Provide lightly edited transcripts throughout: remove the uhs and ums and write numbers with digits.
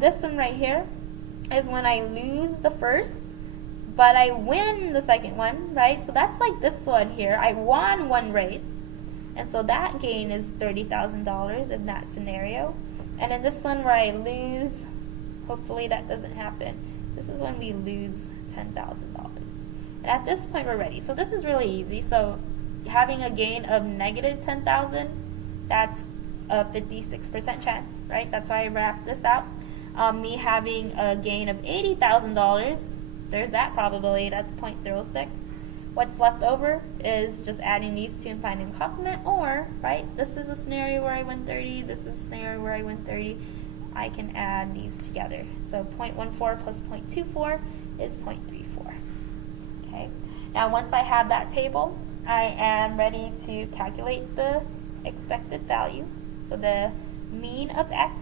This one right here is when I lose the first, but I win the second one, right? So that's like this one here. I won one race, and so that gain is $30,000 in that scenario. And in this one where I lose, hopefully that doesn't happen. This is when we lose $10,000. And at this point we're ready. So this is really easy. So having a gain of negative 10,000, that's a 56% chance, right? That's why I wrapped this out. Me having a gain of $80,000, there's that probability, that's 0.06. What's left over is just adding these two and finding the complement, or, right, this is a scenario where I win 30, this is a scenario where I win 30. I can add these together. So 0.14 plus 0.24 is 0.34. Okay. Now once I have that table, I am ready to calculate the expected value. So the mean of x,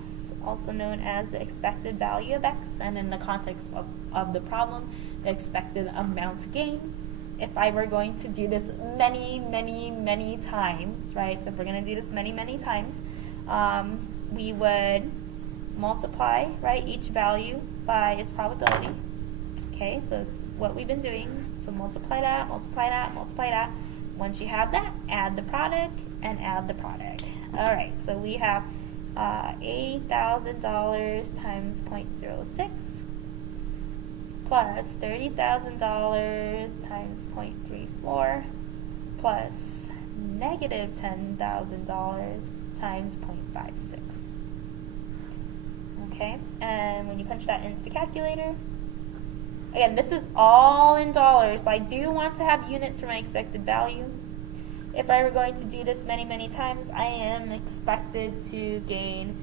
also known as the expected value of x, and in the context of the problem, the expected amount gained. If I were going to do this many times, right? So if we're going to do this many times, we would multiply, right, each value by its probability. Okay, so it's what we've been doing. So multiply that, multiply that, multiply that. Once you have that, add the product and add the product. All right, so we have $8,000 times 0.06 plus $30,000 times 0.34 plus negative $10,000 times 0.56. Okay, and when you punch that into the calculator, again, this is all in dollars, so I do want to have units for my expected value. If I were going to do this many times, I am expected to gain,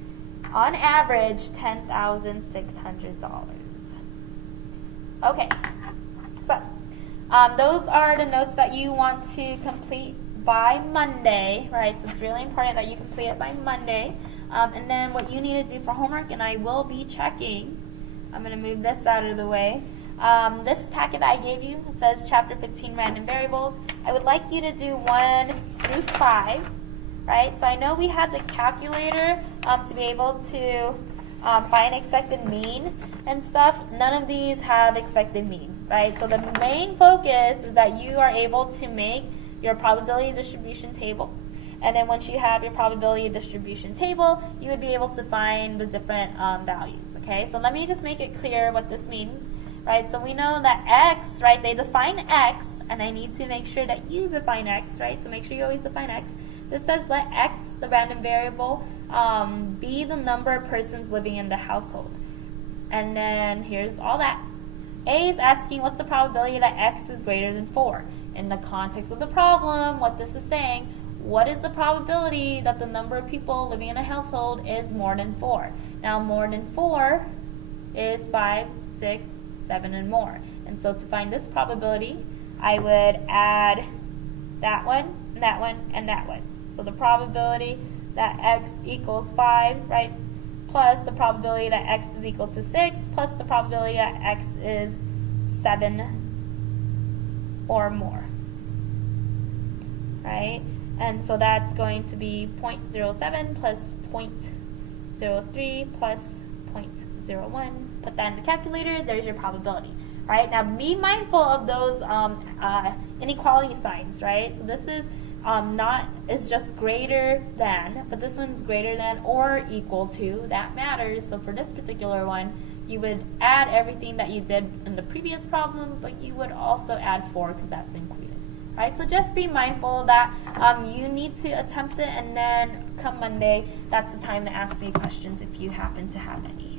on average, $10,600. Okay, so those are the notes that you want to complete by Monday, right? So it's really important that you complete it by Monday. And then what you need to do for homework, and I will be checking, I'm going to move this out of the way. This packet that I gave you, it says Chapter 15, Random Variables. I would like you to do 1 through 5, right? So I know we had the calculator to be able to find expected mean and stuff. None of these have expected mean, right? So the main focus is that you are able to make your probability distribution table. And then once you have your probability distribution table, you would be able to find the different values, okay? So let me just make it clear what this means, right? So we know that x, right, they define x, and I need to make sure that you define x, right? So make sure you always define x. This says let x, the random variable, be the number of persons living in the household. And then here's all that. A is asking what's the probability that x is greater than 4. In the context of the problem, what this is saying, what is the probability that the number of people living in a household is more than 4? Now, more than 4 is 5, 6, 7, and more. And so to find this probability, I would add that one, and that one, and that one. So the probability that x equals 5, right, plus the probability that x is equal to 6, plus the probability that x is 7 or more, right? And so that's going to be 0.07 plus 0.03 plus 0.01. Put that in the calculator, there's your probability, right? Now be mindful of those inequality signs, right? So this is it's just greater than, but this one's greater than or equal to, that matters. So for this particular one, you would add everything that you did in the previous problem, but you would also add 4 because that's included. Right, so just be mindful of that. You need to attempt it, and then come Monday, that's the time to ask me questions if you happen to have any.